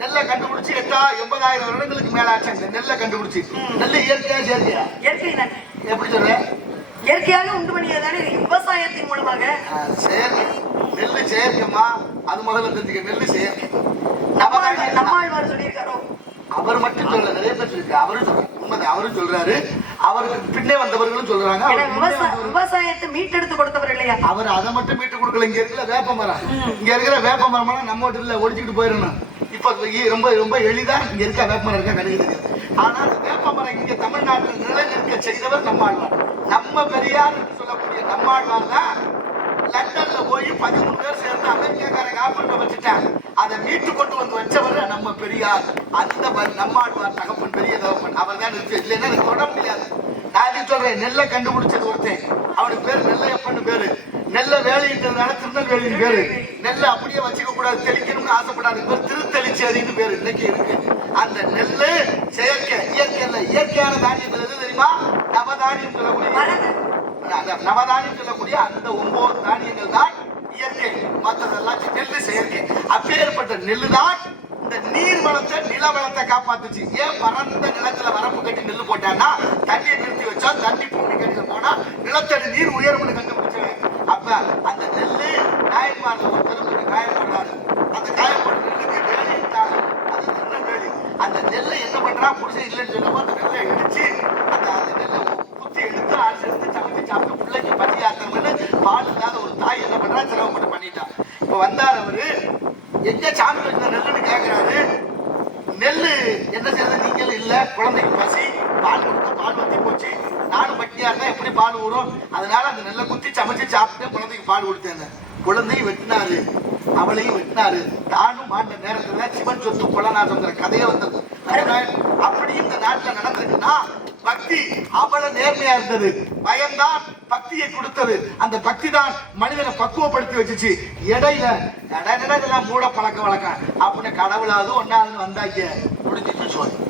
நெல்லை கண்டுபிடிச்சு எட்டா எண்பதாயிரம் வருடங்களுக்கு மேல ஆச்சு அந்த நெல்லை கண்டுபிடிச்சு. நெல் இயற்கையா செயற்கையா? இயற்கை தான். எப்படி சொல்ற? இயற்கையாக உண்டு பண்ணியதானே விவசாயத்தின் மூலமாக. செயற்கை. நெல்லு செயற்கைமா அது முதல்ல தெரிஞ்சுக்க நெல்லு செயற்கை. நம்மாழ்வார் சொல்லியிருக்காரோ. அவர் மட்டும் சொல்ல நிறைய பேர் இருக்கு அவரும் சொல்றாரு உண்மைதான். அவரும் சொல்றாரு அவருக்கு பின்னே வந்தவர்களும் சொல்றாங்க. விவசாயத்தை மீட்டெடுத்து கொடுத்தவர் இல்லையா? அவர் அதை மட்டும் மீட்டு கொடுக்கல. இங்க இருக்கிற வேப்ப மரம். இங்க இருக்கிற வேப்ப நம்ம வீட்டுல ஒடிச்சுக்கிட்டு போயிடணும். இப்ப ரொம்ப ரொம்ப எளிதா இங்க இருக்க வேப்ப மரம் இருக்கா கிடைக்க தெரியாது. ஆனா அந்த வேப்ப மரம் இங்க தமிழ்நாட்டில் நிலைநிற்க செய்தவர் நம்மாழ்வார் நம்ம பெரியார் என்று சொல்லக்கூடிய நம்மாழ்வார் தான் லண்டன்ல போய் பதிமூணு பேர் சேர்ந்து அமெரிக்காக்காரன் காப்பீட்டு வச்சுட்டாங்க. அதை மீட்டு கொண்டு வந்து வச்சவர் நம்ம பெரியார். அந்த நம்மாழ்வார் தகப்பன் பெரிய தகப்பன். அவர் தான் இல்லைன்னா எனக்கு தொட முடியாது நான் சொல்றேன் நெல்லை கண்டுபிடிச்சது ஒருத்தன். அவனுக்கு பேர் நெல்லையப்பன் பேரு. நெல்லை வேலையிட்டதுனால திருநெல்வேலியின் பேரு. நெல்லை அப்படியே வச்சுக்க கூடாது தெளிக்கணும்னு ஆசைப்படாது பேர் திருத்தெளிச்சேரின்னு பேரு. இன்னைக்கு இருக்கு. அந்த நெல்லு செயற்கை இயற்கை இல்ல இயற்கையான தானியங்கள் எது தெரியுமா? நவதானியம் சொல்லக்கூடிய அந்த நவதானியம் சொல்லக்கூடிய அந்த ஒன்பது தானியங்கள் தான் இயற்கை. மற்றதெல்லாம் நெல்லு செயற்கை. அப்பேற்பட்ட நெல்லு தான் இந்த நீர் வளத்தை நில வளத்தை காப்பாத்துச்சு. ஏன் பரந்த நிலத்துல வரப்பு கட்டி நெல் போட்டான்னா தண்ணியை நிறுத்தி வச்சா தண்ணி பூமி கட்டில போனா நிலத்தடி நீர் உயரும்னு கண்டுபிடிச்சவன் அப்ப அந்த நெல்லு நாயன்மார்ல ஒருத்தர் ஒரு காயப்படுறாரு அந்த காயப்பட்ட நெல்லுக்கு வேலையிட்டாங்க அது திருநெல்வேலி அந்த நெல்லை என்ன பண்றா? புருஷன் இல்லைன்னு சொல்லுவோம் அந்த நெல்லை இடிச்சு அந்த அந்த நெல்லை குத்தி எடுத்து அரிசி எடுத்து சமைச்சு சாப்பிட்டு பிள்ளைக்கு பசி ஆக்கணும்னு பால் இல்லாத ஒரு தாய் என்ன பண்றா? சிரமப்பட்டு பண்ணிட்டான் இப்ப வந்தார் அவரு இல்லை குழந்தைக்கு பசி பால் கொடுத்த பால் வத்தி போச்சு. நானும் பட்டியா இருந்தா எப்படி பால் ஊறும்? அதனால அந்த நெல்லை குத்தி சமைச்சு சாப்பிட்டு குழந்தைக்கு பால் கொடுத்தேன் குழந்தையும் வெட்டினாரு. அவளையும் வெட்டினாரு. தானும் மாண்ட நேரத்துல சிவன் சொத்து புலநாசங்கிற கதையை வந்தது. அப்படி இந்த நாட்டுல நடந்திருக்குன்னா பக்தி அவ்வளவு நேர்மையா இருந்தது. பயம்தான் பக்தியை கொடுத்தது. அந்த பக்தி தான் மனிதனை பக்குவப்படுத்தி வச்சுச்சு. இடையில இடையில இதெல்லாம் மூட பழக்க வழக்கம். அப்படின்னு கடவுளாவது ஒன்னாதுன்னு வந்தாங்க. முடிஞ்சிட்டு சொல்லு.